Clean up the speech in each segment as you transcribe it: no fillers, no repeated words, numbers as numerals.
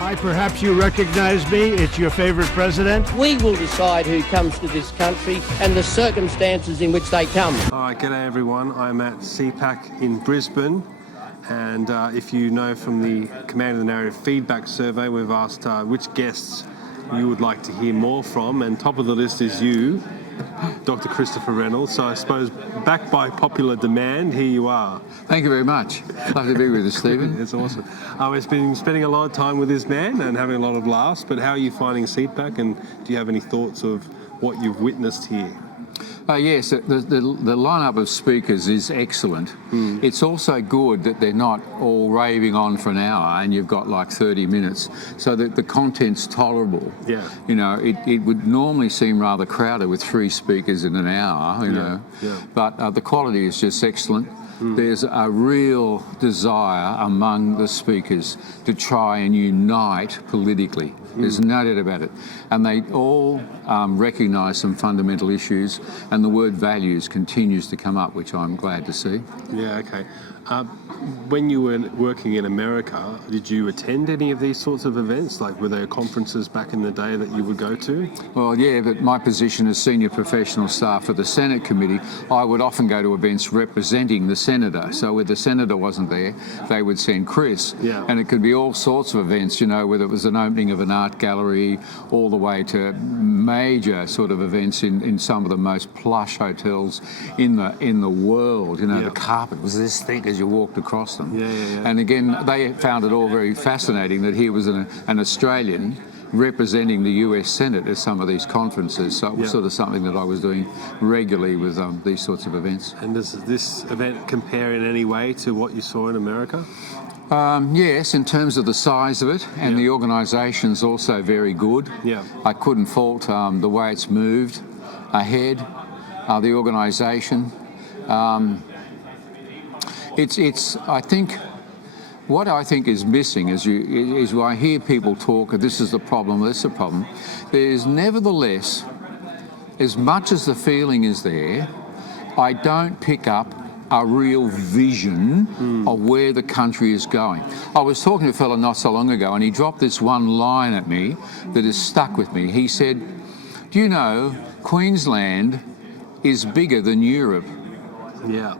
Hi, perhaps you recognize me. It's your favorite president. We will decide who comes to this country and the circumstances in which they come. Hi, g'day everyone. I'm at CPAC in Brisbane. And if you know from the Command of the Narrative feedback survey, we've asked which guests you would like to hear more from. And top of the list is you, Dr. Christopher Reynolds. So I suppose backed by popular demand, here you are. Thank you very much. Love to be with you, Stephen. It's awesome. We've been spending a lot of time with this man and having a lot of laughs, but how are you finding CPAC, and do you have any thoughts of what you've witnessed here? Yes, the lineup of speakers is excellent. It's also good that they're not all raving on for an hour and you've got like 30 minutes, so that the content's tolerable. Yeah. You know, it would normally seem rather crowded with 3 speakers in an hour, you know. Yeah. But the quality is just excellent. There's a real desire among the speakers to try and unite politically. There's no doubt about it. And they all recognise some fundamental issues, and the word values continues to come up, which I'm glad to see. Yeah, okay. When you were working in America, did you attend any of these sorts of events? Like, were there conferences back in the day that you would go to? Well, yeah, but my position as senior professional staff for the Senate committee, I would often go to events representing the senator. So if the senator wasn't there, they would send Chris. Yeah. And it could be all sorts of events, you know, whether it was an opening of an art gallery, all the way to major sort of events in some of the most plush hotels in the world. You know, the carpet was this thick as you walked across them. Yeah. And again, they found it all very fascinating that here was an Australian representing the US Senate at some of these conferences. So it was sort of something that I was doing regularly with these sorts of events. And does this event compare in any way to what you saw in America? Yes, in terms of the size of it, and the organisation's also very good. Yeah. I couldn't fault the way it's moved ahead, the organisation. I think what I think is missing is when I hear people talk, this is the problem, this is the problem. There's nevertheless, as much as the feeling is there, I don't pick up a real vision of where the country is going. I was talking to a fellow not so long ago, and he dropped this one line at me that has stuck with me. He said, "Do you know Queensland is bigger than Europe?" Yeah.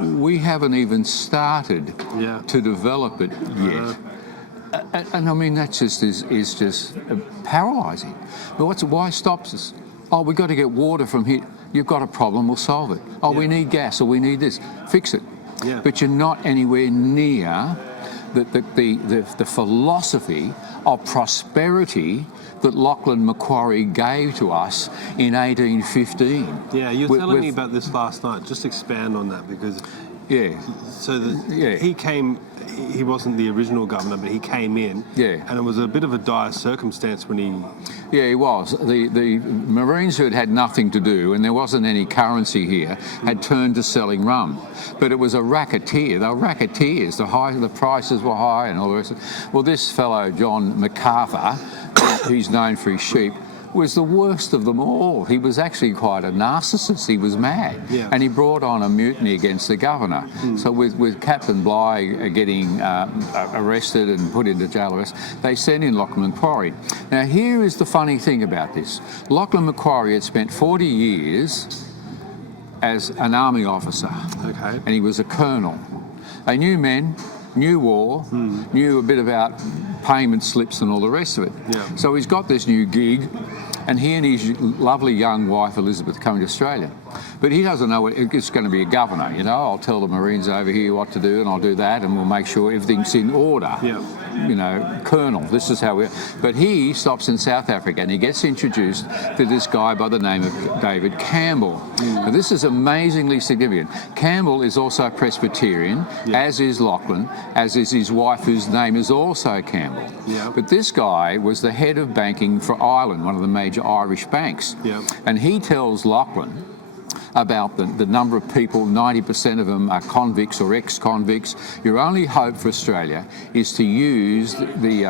We haven't even started to develop it yet. And I mean, that just is just paralysing. But why stops us? Oh, we've got to get water from here. You've got a problem, we'll solve it. Oh, we need gas, or we need this. Fix it. Yeah. But you're not anywhere near the philosophy of prosperity that Lachlan Macquarie gave to us in 1815. Yeah, you were telling me about this last night. Just expand on that, because he came. He wasn't the original governor, but he came in. Yeah. And it was a bit of a dire circumstance when he... Yeah, he was. The Marines who had had nothing to do, and there wasn't any currency here, had turned to selling rum. But it was a racketeer. They were racketeers. The prices were high and all the rest of it. Well, this fellow, John MacArthur, who's known for his sheep, was the worst of them all. He was actually quite a narcissist. He was mad. Yeah. And he brought on a mutiny against the governor. So with Captain Bligh getting arrested and put into jail arrest, they sent in Lachlan Macquarie. Now, here is the funny thing about this. Lachlan Macquarie had spent 40 years as an army officer. Okay. And he was a colonel. They knew men, knew war, knew a bit about payment slips and all the rest of it. Yeah. So he's got this new gig, and he and his lovely young wife Elizabeth are coming to Australia. But he doesn't know it's going to be a governor, you know. I'll tell the Marines over here what to do, and I'll do that, and we'll make sure everything's in order. Yeah. You know, Colonel, this is how we... But he stops in South Africa, and he gets introduced to this guy by the name of David Campbell. Now, this is amazingly significant. Campbell is also a Presbyterian, as is Lachlan, as is his wife, whose name is also Campbell. Yeah. But this guy was the head of banking for Ireland, one of the major Irish banks. Yeah. And he tells Lachlan about the number of people, 90% of them are convicts or ex-convicts. Your only hope for Australia is to use the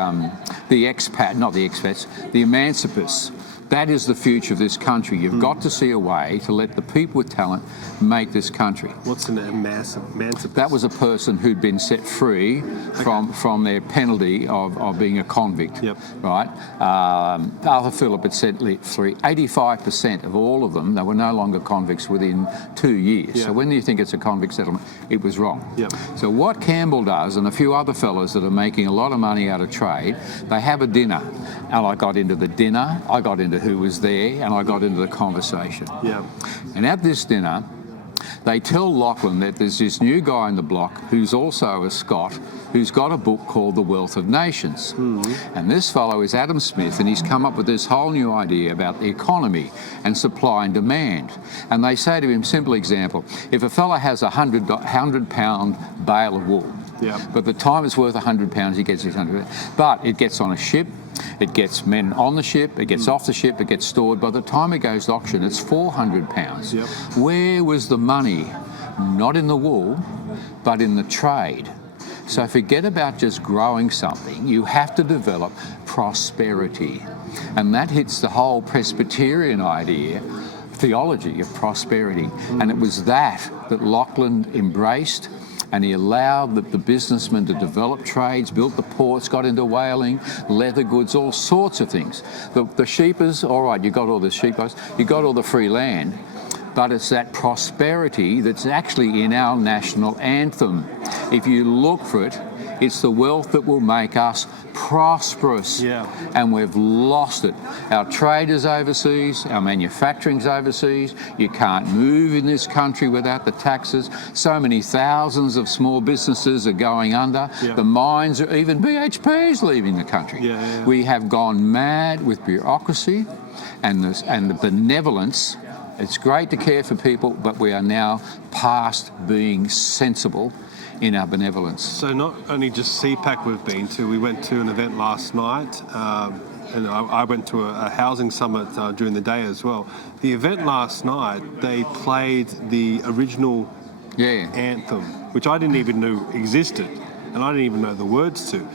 emancipists, That is the future of this country. You've got to see a way to let the people with talent make this country. What's an emancipist? That was a person who'd been set free from their penalty of being a convict. Yep. Right? Arthur Phillip had set free 85% of all of them. They were no longer convicts within 2 years. Yeah. So when you think it's a convict settlement, it was wrong. Yep. So what Campbell does, and a few other fellows that are making a lot of money out of trade, they have a dinner. And I got into the dinner, I got into who was there, and I got into the conversation. Yeah. And at this dinner, they tell Lachlan that there's this new guy in the block who's also a Scot who's got a book called The Wealth of Nations. And this fellow is Adam Smith, and he's come up with this whole new idea about the economy and supply and demand. And they say to him, simple example, if a fella has a 100-pound bale of wool, but the time it's worth £100, he gets his 100. But it gets on a ship, it gets men on the ship, it gets off the ship, it gets stored. By the time it goes to auction, it's £400. Yep. Where was the money? Not in the wool, but in the trade. So forget about just growing something. You have to develop prosperity. And that hits the whole Presbyterian idea, theology of prosperity. And it was that Lachlan embraced. And he allowed the businessmen to develop trades, built the ports, got into whaling, leather goods, all sorts of things. The sheepers, all right, you got all the sheepers, you got all the free land, but it's that prosperity that's actually in our national anthem. If you look for it, it's the wealth that will make us prosperous. Yeah. And we've lost it. Our trade is overseas, our manufacturing's overseas. You can't move in this country without the taxes. So many thousands of small businesses are going under. Yeah. The mines, are, even BHP is leaving the country. Yeah. We have gone mad with bureaucracy and the benevolence. It's great to care for people, but we are now past being sensible in our benevolence. So not only just CPAC we've been to, we went to an event last night, and I went to a housing summit during the day as well. The event last night, they played the original anthem, which I didn't even know existed, and I didn't even know the words to.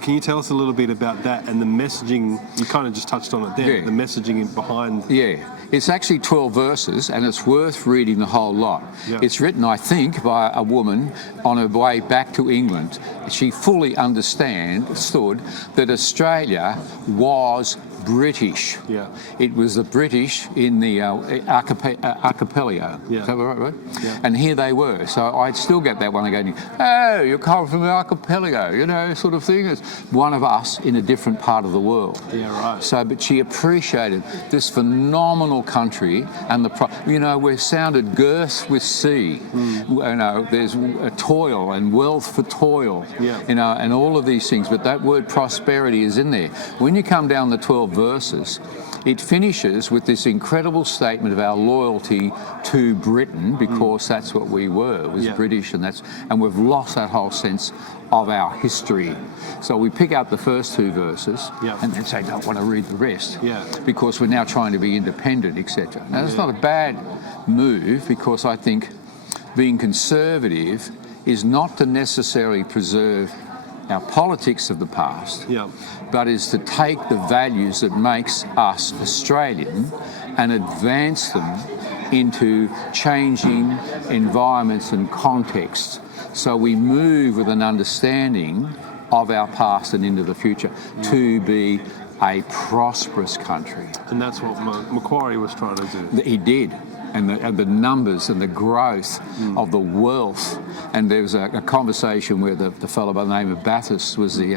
Can you tell us a little bit about that and the messaging? You kind of just touched on it there, the messaging behind. Yeah, it's actually 12 verses, and it's worth reading the whole lot. Yeah. It's written, I think, by a woman on her way back to England. She fully understood that Australia was British. Yeah. It was the British in the archipelago. Yeah. Is that right? Yeah. And here they were. So I'd still get that one again. Oh, you come from the archipelago, you know, sort of thing. It's one of us in a different part of the world. Yeah, right. So, but she appreciated this phenomenal country and we're sounded girth with sea. You know, there's toil and wealth for toil. Yeah. You know, and all of these things. But that word prosperity is in there. When you come down the 12 verses, it finishes with this incredible statement of our loyalty to Britain, because that's what we were, was British, and we've lost that whole sense of our history. So we pick out the first two verses and then say, don't want to read the rest because we're now trying to be independent, etc. Now, that's not a bad move, because I think being conservative is not to necessarily preserve our politics of the past, but is to take the values that makes us Australian and advance them into changing environments and contexts. So we move with an understanding of our past and into the future to be a prosperous country. And that's what Macquarie was trying to do. He did. And the numbers and the growth of the wealth. And there was a conversation where the fellow by the name of Bathurst was the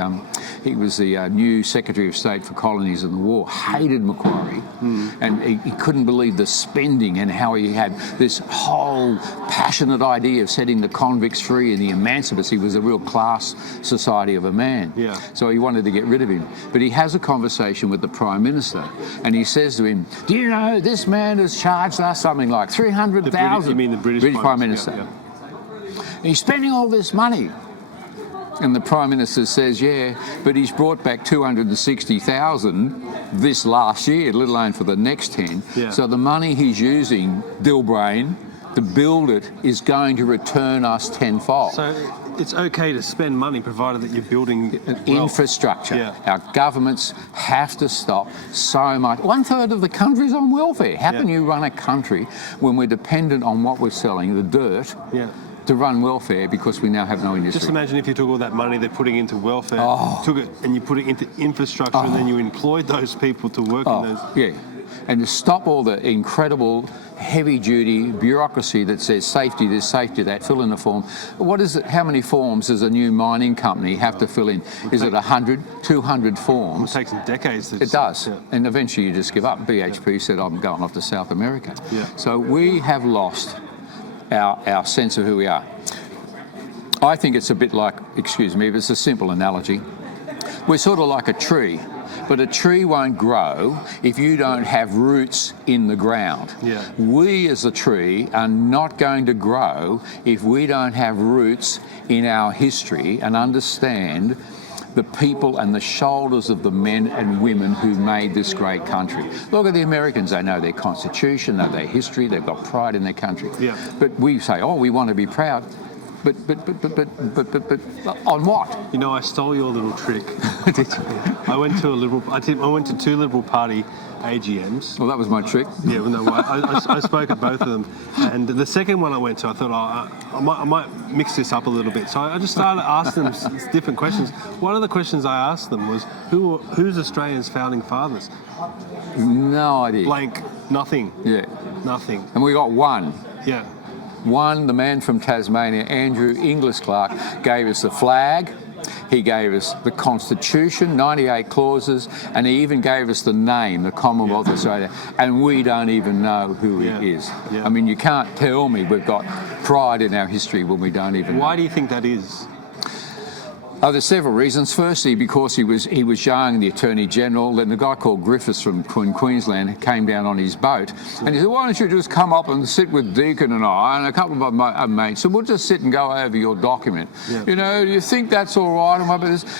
new Secretary of State for Colonies in the War, hated Macquarie, and he couldn't believe the spending and how he had this whole passionate idea of setting the convicts free and the emancipists. He was a real class society of a man. Yeah. So he wanted to get rid of him. But he has a conversation with the Prime Minister, and he says to him, do you know, this man has charged us something like 300,000. You mean the British Prime Minister? Yeah. He's spending all this money. And the Prime Minister says, yeah, but he's brought back 260,000 this last year, let alone for the next 10. Yeah. So the money he's using, Dilbrain, to build it is going to return us tenfold. So it's okay to spend money provided that you're building wealth. Infrastructure. Yeah. Our governments have to stop so much. 1/3 of the country's on welfare. How can you run a country when we're dependent on what we're selling, the dirt, to run welfare because we now have no industry? Just imagine if you took all that money they're putting into welfare, took it and you put it into infrastructure, and then you employed those people to work in those. Yeah. And to stop all the incredible heavy-duty bureaucracy that says safety this, safety that, fill in the form. What is it? How many forms does a new mining company have to fill in? Is it 100, 200 forms? It takes them decades. It does. And eventually you just give up. BHP said, I'm going off to South America. So we have lost our sense of who we are. I think it's a bit like, excuse me, but it's a simple analogy. We're sort of like a tree. But a tree won't grow if you don't have roots in the ground. We as a tree are not going to grow if we don't have roots in our history and understand the people and the shoulders of the men and women who made this great country. Look at the Americans. They know their constitution, they know their history, they've got pride in their country. But we say, oh, we want to be proud. But on what? You know, I stole your little trick. I went to 2 Liberal Party AGMs. Well, that was my trick. Yeah, well, no, I spoke at both of them. And the second one I went to, I thought, I might mix this up a little bit. So I just started asking them different questions. One of the questions I asked them was, who's Australia's founding fathers? No idea. Blank. Nothing. Yeah. Nothing. And we got one. Yeah. One, the man from Tasmania, Andrew Inglis Clark, gave us the flag. He gave us the Constitution, 98 clauses, and he even gave us the name, the Commonwealth of Australia, and we don't even know who he is. I mean, you can't tell me we've got pride in our history when we don't even know. Why do you think that is? Oh, there's several reasons. Firstly, because he was young, the Attorney General, then the guy called Griffiths from Queensland came down on his boat, and he said, why don't you just come up and sit with Deakin and I and a couple of my mates, and we'll just sit and go over your document. You know, do you think that's all right?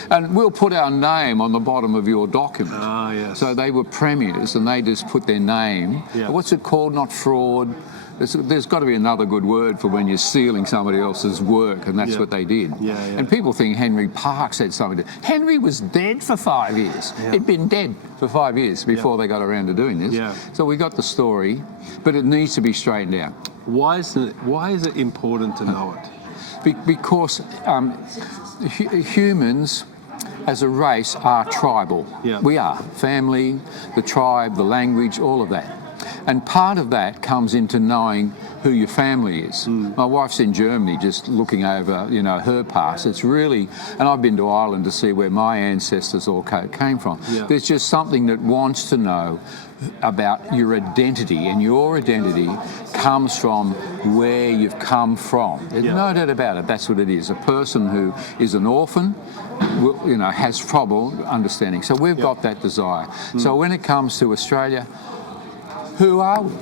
And we'll put our name on the bottom of your document. So they were premiers, and they just put their name. What's it called? Not fraud. There's got to be another good word for when you're stealing somebody else's work, and that's what they did. And people think Henry Park said something. Henry was dead for 5 years. He'd been dead for 5 years before they got around to doing this. So we got the story, but it needs to be straightened out. Why is it important to know it? Because humans as a race are tribal. We are. Family, the tribe, the language, all of that. And part of that comes into knowing who your family is. My wife's in Germany just looking over, you know, her past. It's really, and I've been to Ireland to see where my ancestors all came from. There's just something that wants to know about your identity, and your identity comes from where you've come from. There's no doubt about it. That's what it is. A person who is an orphan, you know, has trouble understanding. So we've got that desire. So when it comes to Australia, who are we?